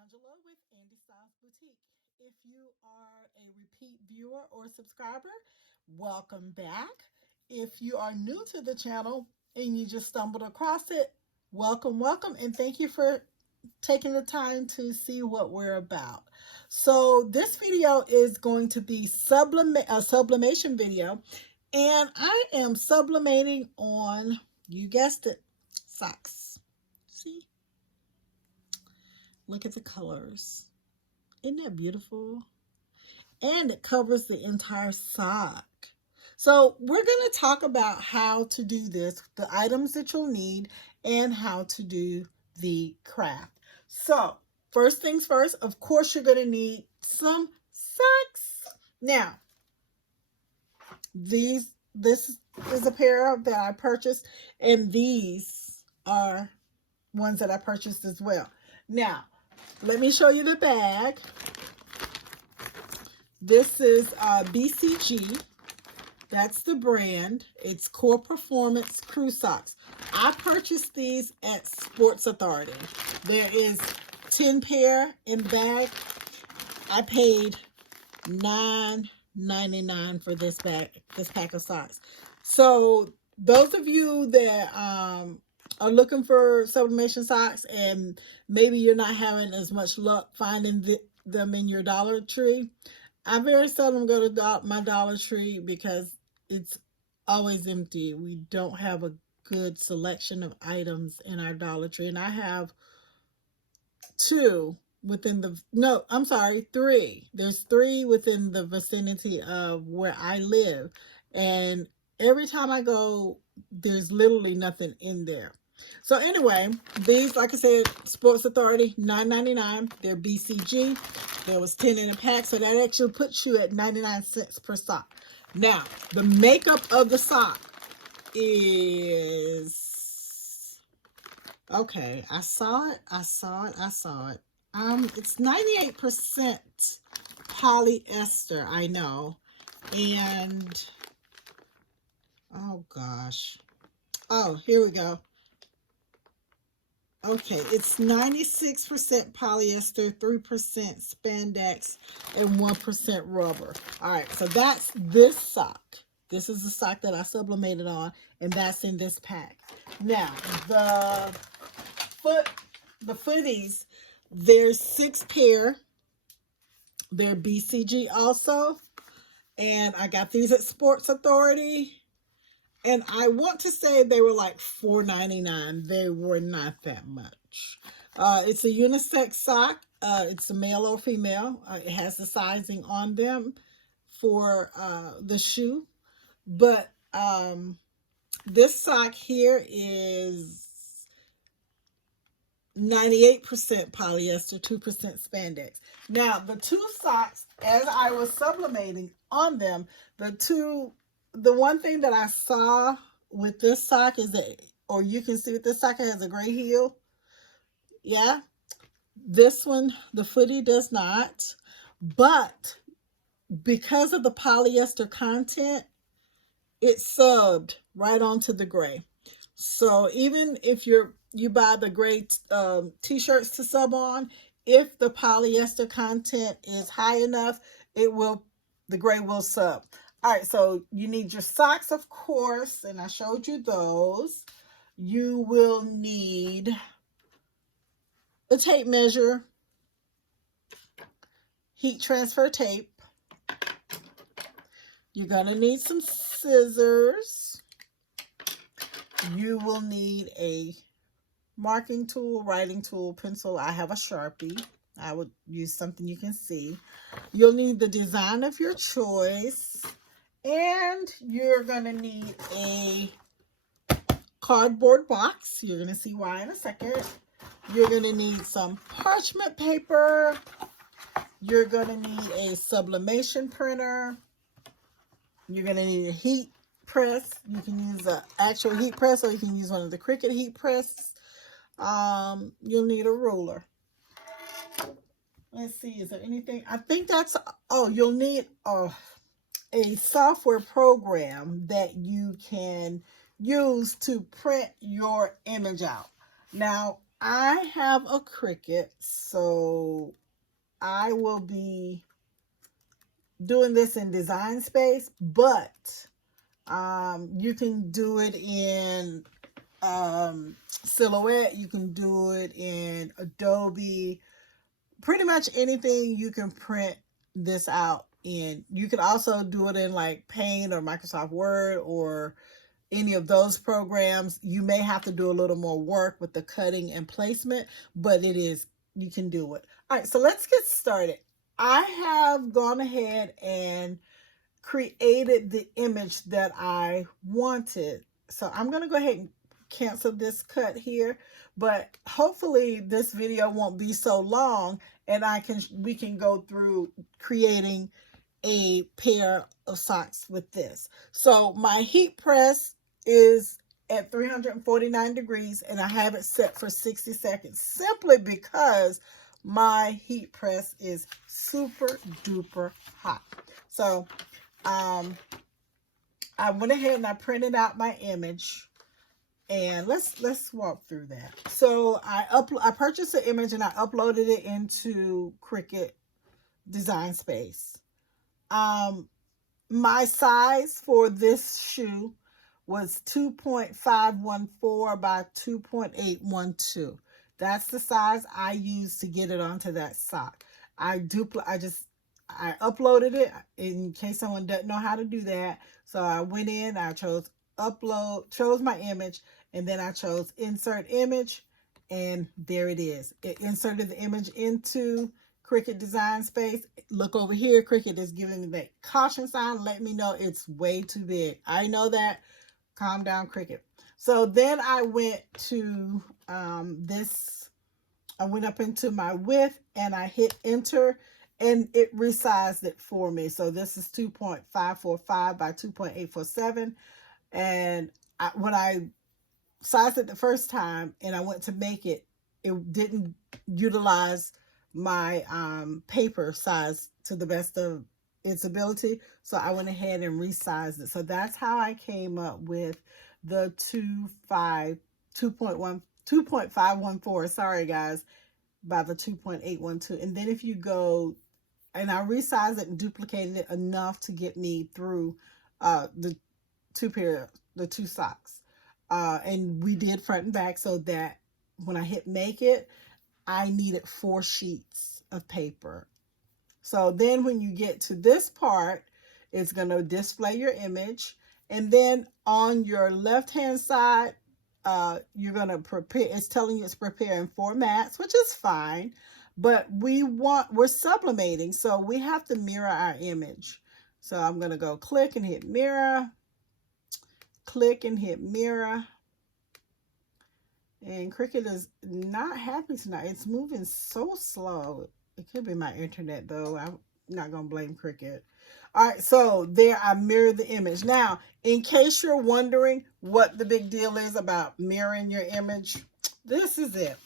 Angela with Andy Styles Boutique. If you are a repeat viewer or subscriber, welcome back. If you are new to the channel and you just stumbled across it, welcome, and thank you for taking the time to see what we're about. So this video is going to be a sublimation video, and I am sublimating on, you guessed it, socks. See? Look at the colors. Isn't that beautiful? And it covers the entire sock. So we're going to talk about how to do this, the items that you'll need, and how to do the craft. So first things first, of course, you're going to need some socks. Now, this is a pair that I purchased, and these are ones that I purchased as well. Now, let me show you the bag. This is BCG. That's the brand. It's Core Performance Crew Socks. I purchased these at Sports Authority. There is 10 pair in bag. I paid $9.99 for this pack of socks. So those of you that are looking for sublimation socks and maybe you're not having as much luck finding them in your Dollar Tree, I very seldom go to my Dollar Tree because it's always empty. We don't have a good selection of items in our Dollar Tree. And I have three. There's three within the vicinity of where I live. And every time I go, there's literally nothing in there. So anyway, these, like I said, Sports Authority, $9.99. They're BCG. There was 10 in a pack, so that actually puts you at 99 cents per sock. Now, the makeup of the sock is... Okay, I saw it. It's 98% polyester, I know. And, oh gosh. Oh, here we go. Okay, it's 96% polyester, 3% spandex, and 1% rubber. All right, so that's this sock. This is the sock that I sublimated on, and that's in this pack. Now, the footies, there's 6 pair. They're BCG also, and I got these at Sports Authority. And I want to say they were like $4.99. They were not that much. It's a unisex sock. It's a male or female. It has the sizing on them for the shoe. But this sock here is 98% polyester, 2% spandex. Now, the two socks, as I was sublimating on them, the one thing that I saw with this sock is that, or you can see with this sock, it has a gray heel. Yeah. This one, the footie does not. But because of the polyester content, it subbed right onto the gray. So even if you buy the gray t-shirts to sub on, if the polyester content is high enough, the gray will sub. All right, so you need your socks, of course, and I showed you those. You will need a tape measure, heat transfer tape. You're going to need some scissors. You will need a marking tool, writing tool, pencil. I have a Sharpie. I would use something you can see. You'll need the design of your choice. And you're going to need a cardboard box. You're going to see why in a second. You're going to need some parchment paper. You're going to need a sublimation printer. You're going to need a heat press. You can use an actual heat press, or you can use one of the Cricut heat press. You'll need a ruler. Let's see, is there anything? I think that's, you'll need a software program that you can use to print your image out. Now, I have a Cricut, so I will be doing this in Design Space, but you can do it in Silhouette. You can do it in Adobe. Pretty much anything you can print this out in. You can also do it in like Paint or Microsoft Word or any of those programs. You may have to do a little more work with the cutting and placement, but you can do it. All right, so let's get started. I have gone ahead and created the image that I wanted. So I'm going to go ahead and cancel this cut here, but hopefully this video won't be so long and we can go through creating a pair of socks with this. So my heat press is at 349 degrees and I have it set for 60 seconds simply because my heat press is super duper hot. So I went ahead and I printed out my image, and let's walk through that. So I purchased the image and I uploaded it into Cricut Design Space. My size for this shoe was 2.514 by 2.812. That's the size I used to get it onto that sock. I uploaded it in case someone doesn't know how to do that. So I went in, I chose my image, and then I chose insert image, and there it is. It inserted the image into Cricut Design Space. Look over here, Cricut is giving me that caution sign, let me know it's way too big. I know that. Calm down, Cricut. So then I went to I went up into my width and I hit enter, and it resized it for me. So this is 2.545 by 2.847. And when I sized it the first time and I went to make it, it didn't utilize my paper size to the best of its ability. So I went ahead and resized it. So that's how I came up with the 2.514, sorry guys, by the 2.812. And then if you go, and I resized it and duplicated it enough to get me through the two socks. And we did front and back so that when I hit make it, I needed 4 sheets of paper. So then when you get to this part, it's going to display your image. And then on your left-hand side, you're going to prepare, it's telling you it's preparing formats, which is fine. But we're sublimating, so we have to mirror our image. So I'm going to go click and hit mirror. Click and hit mirror. And Cricut is not happy tonight. It's moving so slow. It could be my internet, though. I'm not going to blame Cricut. All right, so there I mirrored the image. Now, in case you're wondering what the big deal is about mirroring your image, this is it.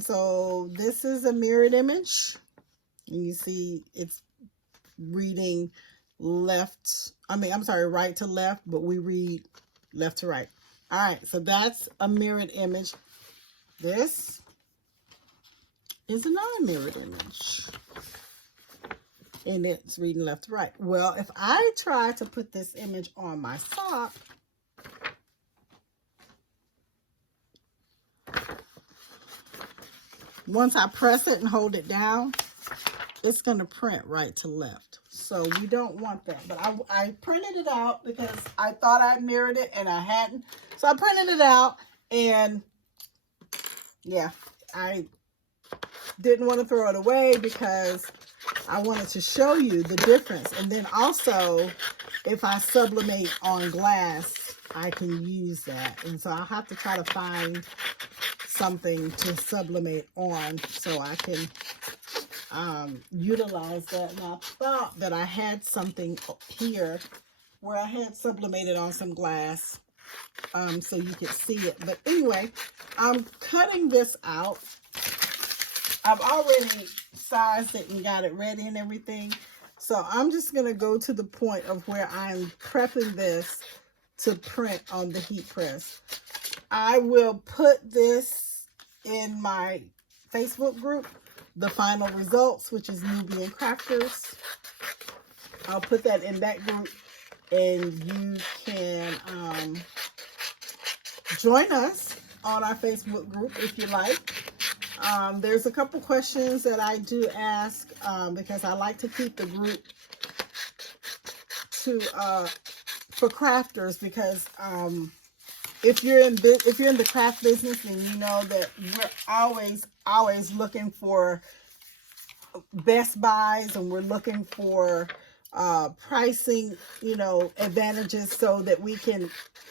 So this is a mirrored image. And you see it's reading right to left, but we read left to right. All right, so that's a mirrored image. This is a non-mirrored image. And it's reading left to right. Well, if I try to put this image on my sock, once I press it and hold it down, it's going to print right to left. So we don't want that. But I printed it out because I thought I'd mirrored it and I hadn't. So I printed it out, and yeah, I didn't want to throw it away because I wanted to show you the difference. And then also, if I sublimate on glass, I can use that. And so I'll have to try to find something to sublimate on so I can utilize that. And I thought that I had something here where I had sublimated on some glass so you could see it. But anyway, I'm cutting this out. I've already sized it and got it ready and everything. So I'm just going to go to the point of where I'm prepping this to print on the heat press. I will put this in my Facebook group, the final results, which is Nubian Crafters. I'll put that in that group, and you can join us on our Facebook group if you like. There's a couple questions that I do ask because I like to keep the group to for crafters, because if you're in the craft business, then you know that we're always looking for best buys, and we're looking for pricing, advantages, so that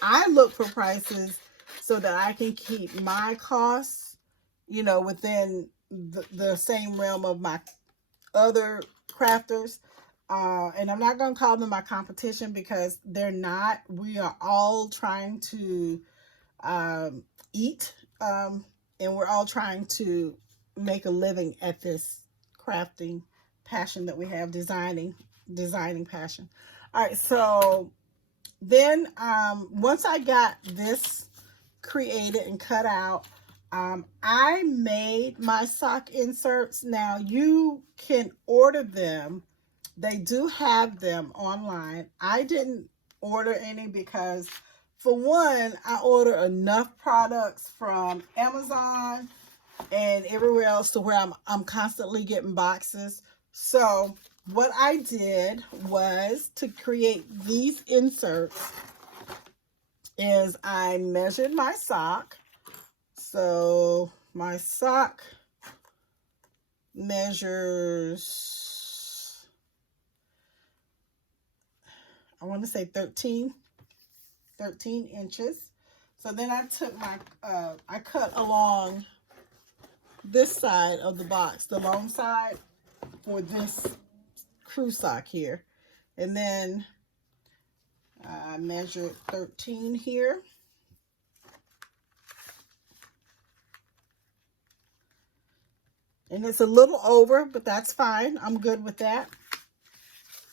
I look for prices so that I can keep my costs, within the same realm of my other crafters. And I'm not going to call them my competition, because they're not. We are all trying to eat, and we're all trying to make a living at this crafting passion that we have, designing passion. All right, so then once I got this created and cut out, I made my sock inserts. Now you can order them. They do have them online. I didn't order any because, for one, I order enough products from Amazon and everywhere else to where I'm constantly getting boxes. So what I did was, to create these inserts, is I measured my sock. So my sock measures, I want to say 13 inches. So then I took my, I cut along this side of the box, the long side, for this crew sock here. And then I measured 13 here. And it's a little over, but that's fine. I'm good with that.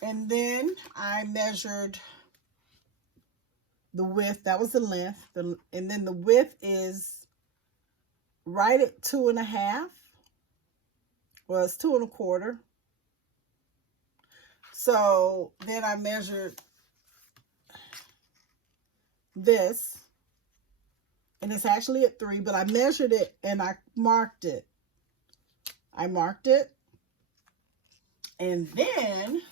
And then I measured the width. That was the length. And then the width is right at 2.5. Well, it's 2.25. So then I measured this, and it's actually at 3, but I measured it and I marked it. And then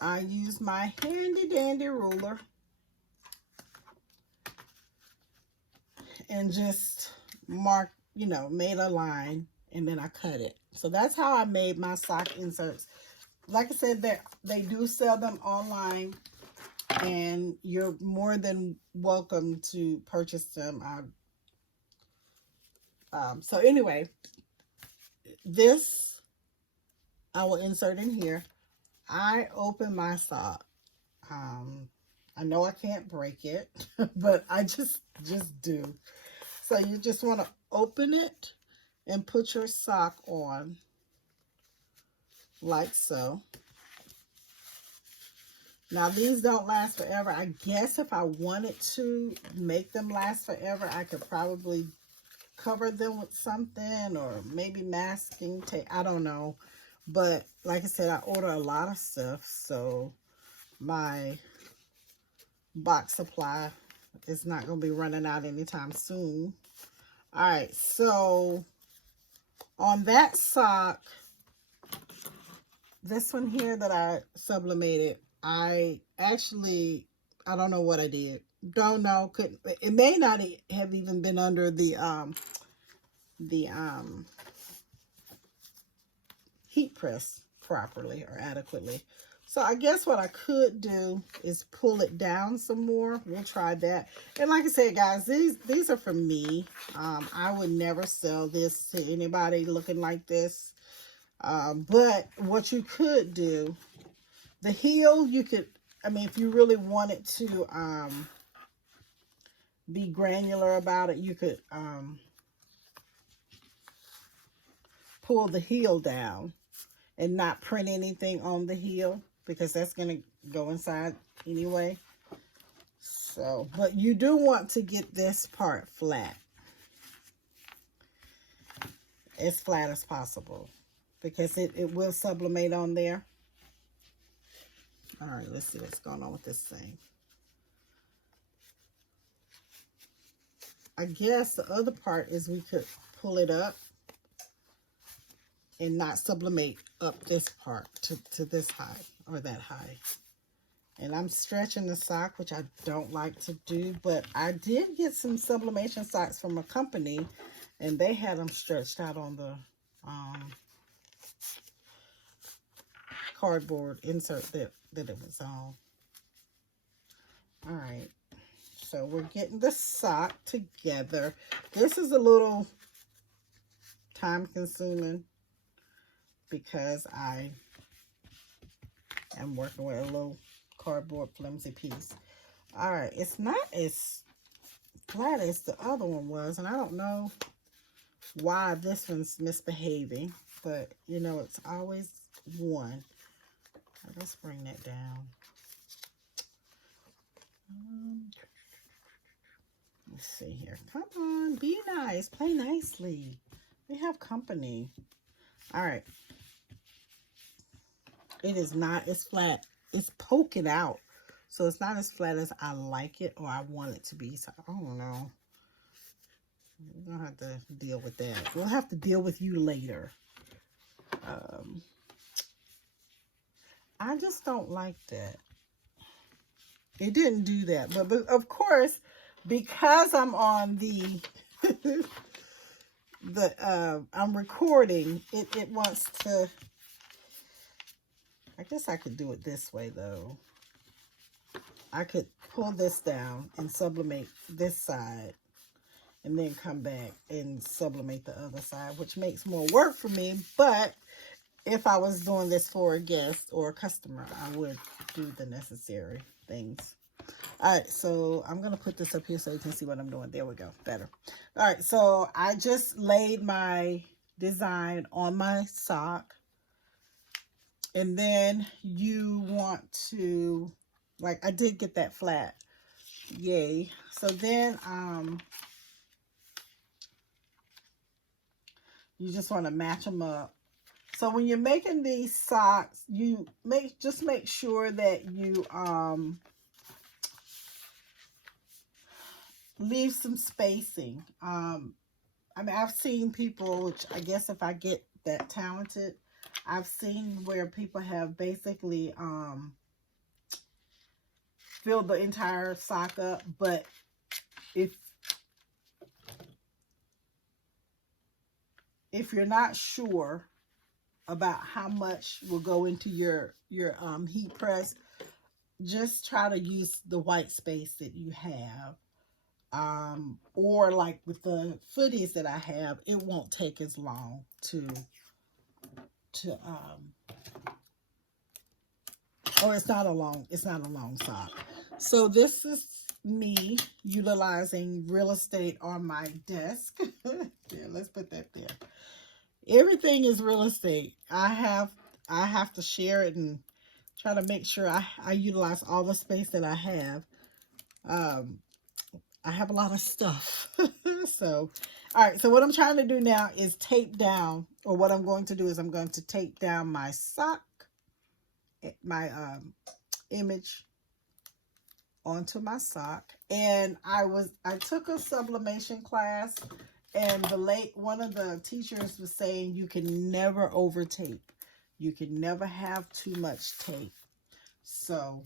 I used my handy dandy ruler and just marked, made a line, and then I cut it. So that's how I made my sock inserts. Like I said, they do sell them online, and you're more than welcome to purchase them. So anyway, this I will insert in here. I open my sock. I know I can't break it, but I just do. So you just want to open it and put your sock on like so. Now these don't last forever. I guess if I wanted to make them last forever, I could probably cover them with something, or maybe masking tape. I don't know. But like I said, I order a lot of stuff, so my box supply is not going to be running out anytime soon. All right, so on that sock, this one here that I sublimated, I don't know what I did. Don't know. Couldn't. It may not have even been under the heat press properly or adequately. So I guess what I could do is pull it down some more. We'll try that. And like I said, guys, these are for me. I would never sell this to anybody looking like this. But what you could do, the heel, you could, if you really wanted to be granular about it, you could pull the heel down and not print anything on the heel, because that's going to go inside anyway. So, but you do want to get this part flat. as flat as possible because it will sublimate on there. All right, let's see what's going on with this thing. I guess the other part is we could pull it up and not sublimate up this part to this high or that high. And I'm stretching the sock, which I don't like to do, but I did get some sublimation socks from a company, and they had them stretched out on the cardboard insert that it was on. All right, so we're getting the sock together. This is a little time consuming because I am working with a little cardboard flimsy piece. All right, it's not as flat as the other one was, and I don't know why this one's misbehaving, but you know, it's always one. Let's bring that down. Let's see here. Come on, be nice, play nicely. We have company. All right. It is not as flat. It's poking out. So it's not as flat as I like it or I want it to be. So I don't know. We're going to have to deal with that. We'll have to deal with you later. I just don't like that. It didn't do that. But of course, because I'm on the... I'm recording, it wants to... I guess I could do it this way, though. I could pull this down and sublimate this side and then come back and sublimate the other side, which makes more work for me. But if I was doing this for a guest or a customer, I would do the necessary things. All right, so I'm going to put this up here so you can see what I'm doing. There we go. Better. All right, so I just laid my design on my sock. And then you want to, like, I did get that flat. Yay. So then you just want to match them up. So when you're making these socks, you just make sure that you leave some spacing. I mean, I've seen people, which I guess if I get that talented, I've seen where people have basically filled the entire sock up, but if you're not sure about how much will go into your heat press, just try to use the white space that you have. Or like with the footies that I have, it won't take as long or it's not a long sock. So this is me utilizing real estate on my desk. Yeah, let's put that there. Everything is real estate. I have to share it and try to make sure I utilize all the space that I have. I have a lot of stuff. So, all right. So what I'm trying to do now is tape down, or what I'm going to do is I'm going to tape down my sock, my image onto my sock. And I took a sublimation class, and one of the teachers was saying you can never over tape. You can never have too much tape. So,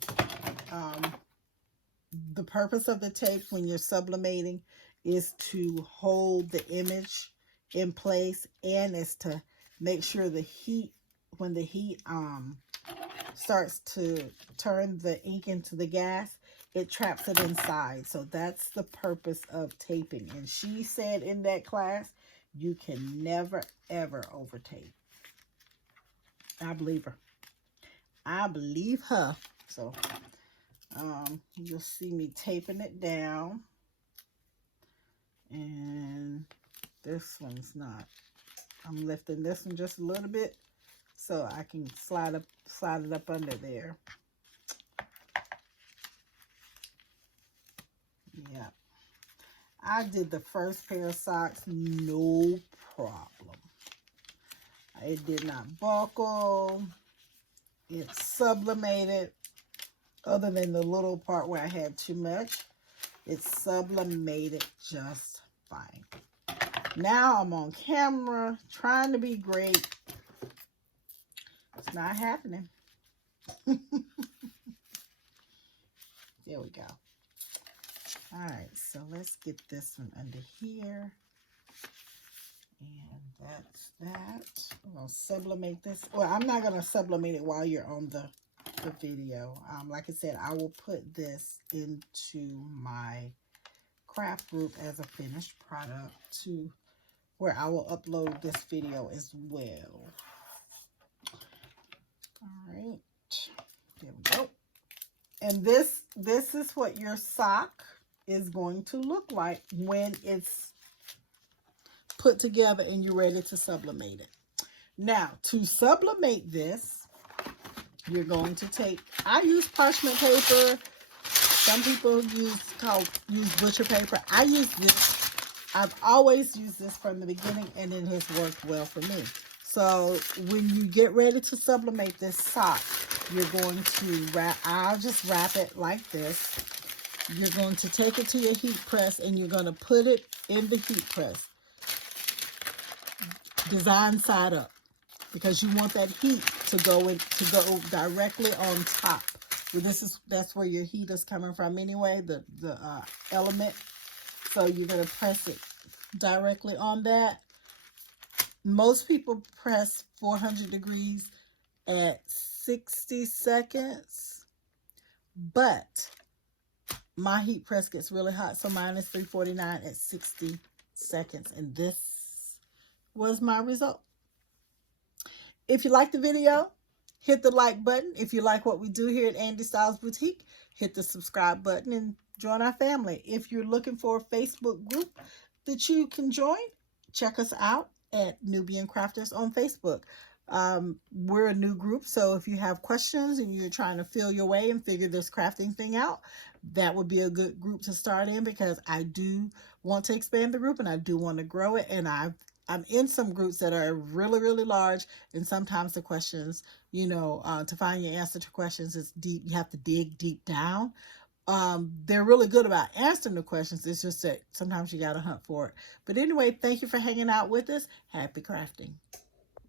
the purpose of the tape when you're sublimating is to hold the image in place, and is to make sure the heat, when the heat starts to turn the ink into the gas, it traps it inside. So that's the purpose of taping. And she said in that class, you can never ever over tape. I believe her. I believe her. So you'll see me taping it down, and this one's not. I'm lifting this one just a little bit so I can slide it up under there. Yeah, I did the first pair of socks, no problem. It did not buckle. It sublimated, other than the little part where I had too much. It sublimated just fine. Now I'm on camera trying to be great. It's not happening. There we go. All right, so let's get this one under here. And that's that. I'm going to sublimate this. Well, I'm not going to sublimate it while you're on the video. Like I said, I will put this into my craft group as a finished product to where I will upload this video as well. All right, there we go. And this is what your sock is going to look like when it's put together and you're ready to sublimate it. Now, to sublimate this, you're going to take, I use parchment paper. Some people use butcher paper. I use this. I've always used this from the beginning, and it has worked well for me. So when you get ready to sublimate this sock, you're going to wrap, I'll just wrap it like this. You're going to take it to your heat press, and you're going to put it in the heat press. Design side up, because you want that heat to go directly on top. Well, that's where your heat is coming from anyway, the element. So you're going to press it directly on that. Most people press 400 degrees at 60 seconds, but my heat press gets really hot, so mine is 349 at 60 seconds, and this was my result. If you like the video, hit the like button. If you like what we do here at Andy Styles Boutique, hit the subscribe button and join our family. If you're looking for a Facebook group that you can join, check us out at Nubian Crafters on Facebook. We're a new group, so if you have questions and you're trying to feel your way and figure this crafting thing out, that would be a good group to start in, because I do want to expand the group and I do want to grow it, and I'm in some groups that are really, really large, and sometimes the questions, to find your answer to questions is deep. You have to dig deep down. They're really good about answering the questions. It's just that sometimes you got to hunt for it. But anyway, thank you for hanging out with us. Happy crafting.